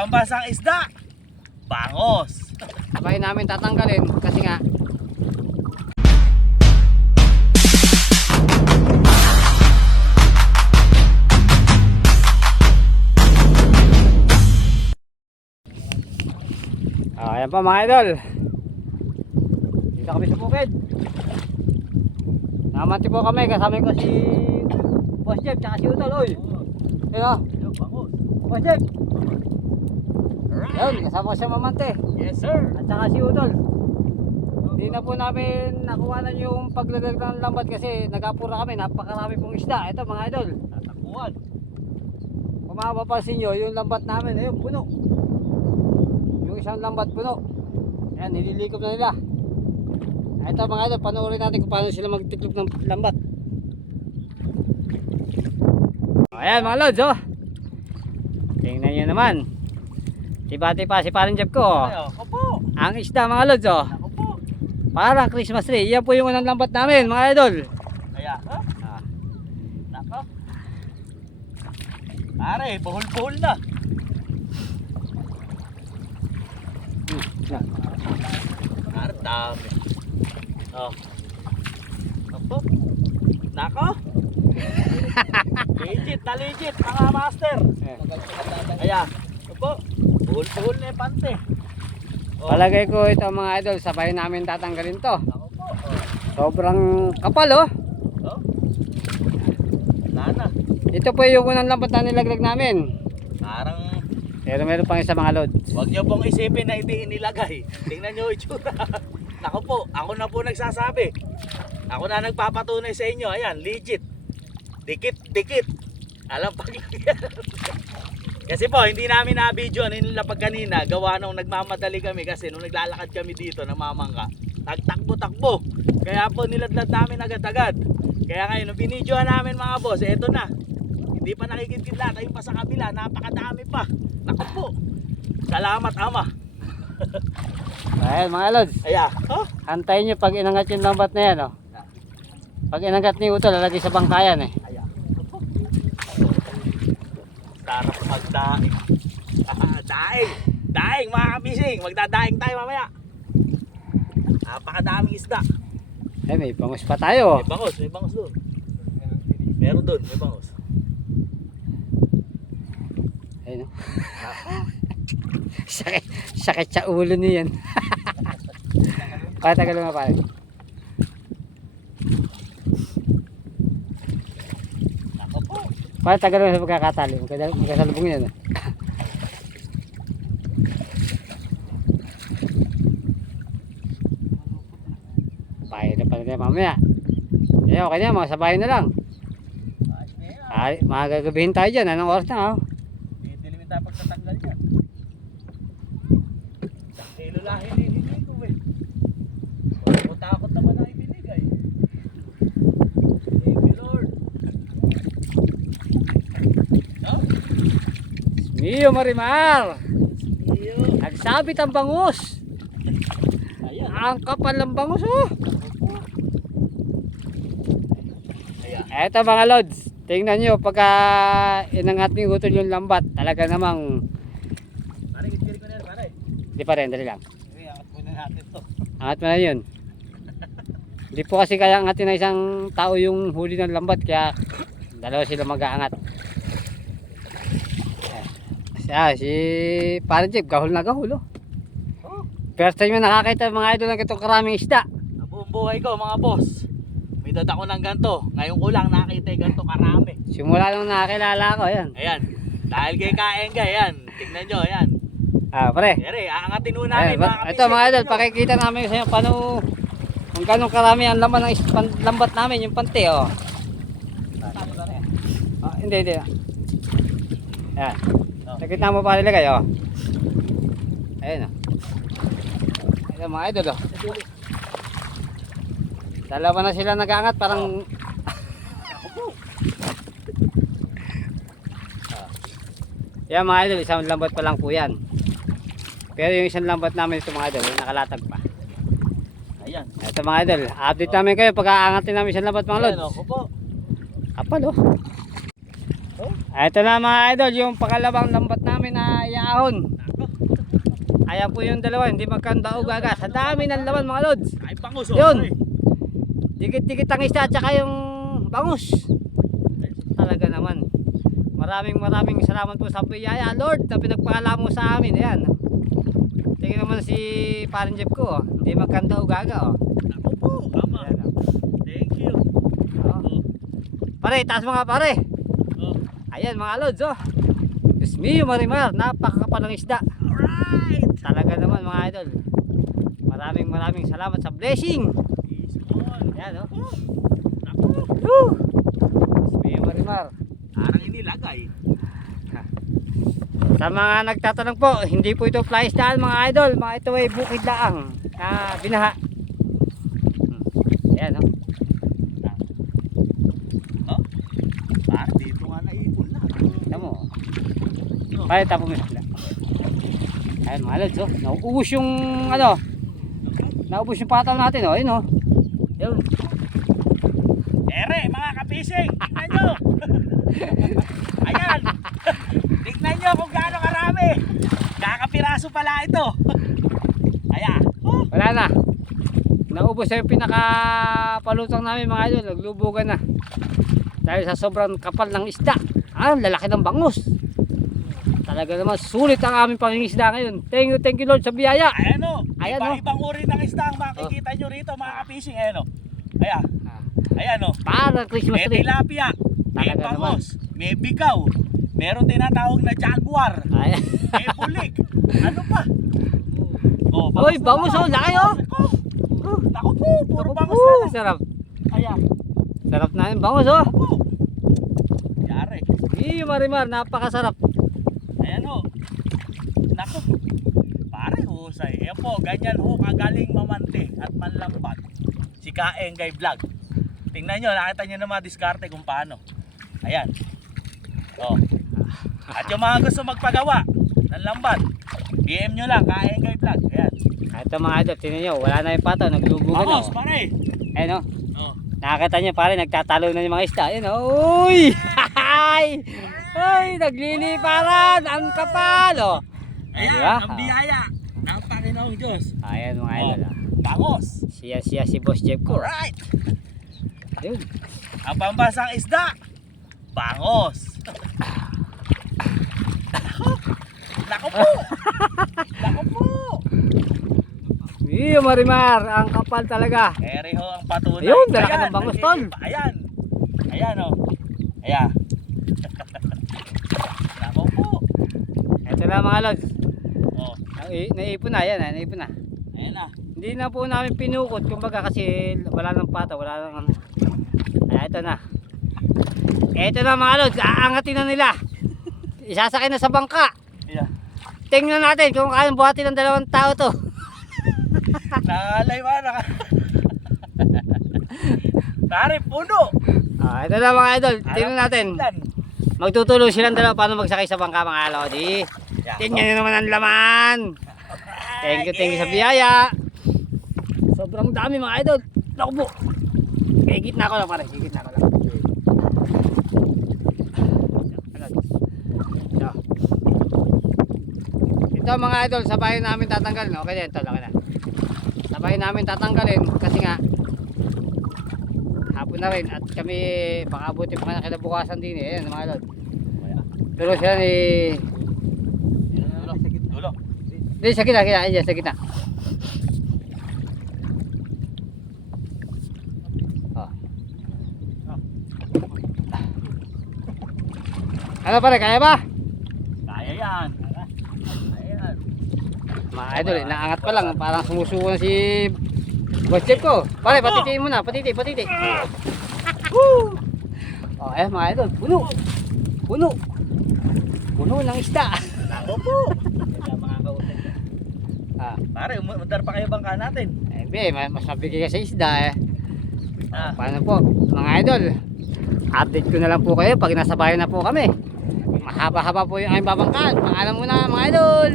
Pambasang isda. Bangos. Sabay namin tatanggalin kasi nga Ah, ayan pa mga idol. Dito kami sa bukid. Namati po kami kasama ko si Boss Jeff tsaka si Utol. Oy. Ayun o. Bangos. Boss Jeff. Ayun, kasama ko siya mamante. Yes sir. At saka si Udol. Hindi na po namin nakuhanan yung paglalag ng lambat kasi nagapura kami. Napakarami pong isda. Ito mga idol. Tatakbuhan. Kung mapapansin nyo, yung lambat namin, ayun, puno. Yung isang lambat puno. Ayan, nililikop na nila. Ito mga idol, panoorin natin kung paano sila magtiklop ng lambat. Ayan mga lods, oh. Tingnan nyo naman. Tiba-tiba si parin Jeff ko. oh. Ay, ako po. Ang isda mga lods, oh. Ako po. Parang Christmas tree. Yan po yung unang lambat namin, mga idol. Kaya, ha? Ah, Nako. Pare, buhol-buhol na. Pare, dami. Oh. Opo. Nako. legit na legit, mga master. Eh, Kaya, opo. Buhol-buhol na yung pante. Oh. Palagay ko ito mga idol, sabay namin tatanggalin to. Ako po. Oh. Sobrang kapal oh. Oh. Wala na. Ito po yung unang lambat na nilaglag namin. Parang Pero meron pang isa mga lods. Huwag niyo pong isipin na hindi inilagay. Tingnan yung itsura. Nako po, ako na po nagsasabi. Ako na nagpapatunay sa inyo. Ayan, legit. Dikit, dikit. Alam pag Kasi po, hindi namin na-video nila pag kanina. Gawa nung nagmamadali kami kasi nung naglalakad kami dito na mamangka. Tagtakbo-takbo. Kaya po niladlad namin agad-agad. Kaya ngayon, nung binidyoan namin mga boss, eto na. Hindi pa nakikidkidlat, ayun pa sa kabila, napakadami pa. Naku po. Salamat ama. Ayan mga lods. Aya. Oh. Antayin nyo pag inangat yung lambat na yan oh. Pag inangat ni Utol, lalagay sa bangkayan eh. Aya. Opo. Sarap magdaing. Ah, daing. Daing mga kabising. Magdadaing tayo mamaya. Napakadaming isda. Eh may bangus pa tayo. May bangos, may bangos doon. Meron doon, may bangos. Ayun oh. sakit, sakit sa ulo niyan. Kaya tagal nga pare. Nako po. Kaya tagal sa pagkakatali. Magkasalubong yan oh. Bahay na pala tayo mamaya. Kaya okay na, mga sabahin na lang. Ay, magagabihin tayo dyan. Anong oras na oh? Didilimin tayo pagtatanggal yan. Kilo lang hinihingi ko eh. Kung takot naman ang ibinigay. Thank you Lord. No? Mio Marimar! Iyo. Nagsabit ang bangus! Ayan. Ang kapal ng bangus oh! Ayan. Eto mga lods, tingnan nyo pagka inangat ni Utol yung lambat, talaga namang Pare, itkiri ko na yan, pare. di pa rin, dali lang. Okay, angat muna natin to. Angat mo na yun. Hindi po kasi kaya angatin na isang tao yung huli ng lambat, kaya dalawa sila mag-aangat. Siya, si Parang Jeep, gahol na gahol oh. Oh, First time yung nakakita mga idol ng itong karaming isda. sa buong buhay ko mga boss. May dad ako ng ganto. Ngayon ko lang nakita yung ganto karami. Simula nung nakakilala ko, ayan. Ayan. Dahil kay Kaenga, ayan. Tingnan nyo, ayan. Ah, pare. Ere, aangatin Ayan, namin ba- mga ito mga idol, pakikita namin sa inyo paano kung ganong karami ang laman ng pan- lambat namin, yung pante, oh. Ah, hindi, hindi. Ayan. Nakita mo pa nilagay, oh. Ayan, oh. Ayan mga idol, oh. Dalawa na sila nag-aangat, parang... Ah. Yan mga idol, isang lambat pa lang po yan. Pero yung isang lambat namin ito mga idol, nakalatag pa. Ayan. Ito mga idol, update namin kayo pag aangatin namin isang lambat mga Ayan, lods. ako po. Kapal oh. Oh. Ito na mga idol, yung pangalawang lambat namin na ahon. Nako. Ayan po yung dalawa, hindi magkanda o gaga. Sa dami ng laman mga lods. Ay, bangus oh. Yun. Dikit-dikit ang isda at saka yung bangus. Talaga naman. Maraming maraming salamat po sa biyaya Lord na pinagpaalam mo sa amin. Ayan. Tingnan naman si Parin Jeff ko. oh. Hindi magkanda o gaga. Oh. Nako po. Ama. Ayan, oh. Thank you. Oh. Pare, taas mga pare. Ayan mga lods oh. Diyos mio marimar, napakakapal ng isda. Alright. Talaga naman mga idol. Maraming maraming salamat sa blessing. Ayan oh. Oh. Woo! Diyos mio marimar. Parang inilagay. Sa mga nagtatanong po, hindi po ito fly daan mga idol. Mga ito ay bukid laang. Ah, binaha. Hmm. Ayan oh. Oh. Parang dito nga naipon na. Ayan mo. Kaya tapo mo sila. Ayan mga lods oh. Nauubos yung ano. Naubos yung pataw natin oh. Ayun oh. Ayun. Ere, mga kapising, tingnan nyo. Ayan. tingnan nyo kung gaano karami. Kakapiraso pala ito. Ayan. Oh. Wala na. Naubos na yung pinakapalutang namin mga idol. Naglubugan na. Dahil sa sobrang kapal ng isda. Ah, lalaki ng bangus. Talaga naman sulit ang aming pangingisda ngayon. Thank you, thank you Lord sa biyaya. Ayan o. Ayan, oh. Iba-ibang uri ng isda ang makikita nyo rito mga kapising. Ayan o. Ayan. Ah, Ayan o. Parang Christmas May tree. tilapia. May Talaga bangos. May bigaw. Meron tinatawag na jaguar. Ay, May bulik. Ano pa? Oh, Oy, bangus, oh, laki, oh. Naku, Naku po, puro bangus na lang. sarap. Ayan. Sarap na yung bangus oh. Naku. Iyo marimar, napakasarap. Ayan o. Naku. Pare husay. Ayan po, ganyan ho kagaling mamante at manlambat. Si Kaeng kay Vlog. Tingnan nyo, nakita nyo na mga diskarte kung paano. Ayan. Oh. At yung mga gusto magpagawa ng lambat, DM nyo lang, Kaeng kay Vlog. Ayan. Ito mga idol, tingnan nyo, wala na yung pato, naglubugan na. Oh. pare. Ayun oh. Oh. Nakakita nyo pare, nagtatalo na yung mga isda. Ayun oh. Uy! Ay! Ay, nagliliparan! Ang kapal oh. Ayan, Diba? ang biyaya ng Panginoong Diyos. Ayan mga idol ah. Bangos. Siya siya si Boss Jeff ko. Alright. Ayun. Ang pambansang isda, bangos. Nako po. Nako po. Iyo marimar, ang kapal talaga. Ere ho ang patunay. Ayun, dala ka ng bangos, tol. Ayan. Ayan oh. Ayan. Nako po. Ito na mga lods. Oh, Nai- Naipon na, yan naipon na. ayan na. Hindi na po namin pinukot kumbaga kasi wala nang pata, wala nang ano. Ay, ito na. Ito na mga lods, aangatin na nila. Isasakay na sa bangka. Ayan. Tingnan natin kung kayang buhatin ng dalawang tao to. Nakalay ba? Naka... Pare, puno. Ah, ito na mga idol, tingnan natin. Tingnan. Magtutulong silang dalawa paano magsakay sa bangka mga lodi. Tingnan nyo naman ang laman. Thank you, thank you sa biyaya. Sobrang dami mga idol. Naku po. Eh, gitna ko lang pare. Gitna ko lang. Ito. Mga idol, sabayin namin tatanggalin. Okay na, ito, okay na. Sabayin namin tatanggalin kasi nga na rin at kami baka abutin pa na kinabukasan din eh. Ayan mga idol. Pero sila ni... Dulo. Dulo. Di, sa gitna, gitna. Ayan, sa gitna. Oh. Ano pare, kaya ba? Kaya yan. Ayan. Mga idol, eh, naangat pa lang. Parang sumusuko na si Boss Jeff ko. Pare, patitiin mo na. Patiti, patiti. Woo! Oh, eh mga idol, puno. Puno. Puno ng isda. Nako po. Ah, Pare, umandar pa kayo bangka natin. eh, be, mas mas mabigay ka sa isda eh. Ah. Paano po, mga idol? Update ko na lang po kayo pag nasa bahay na po kami. Mahaba-haba po yung aming babangkan. Paalam muna mga idol.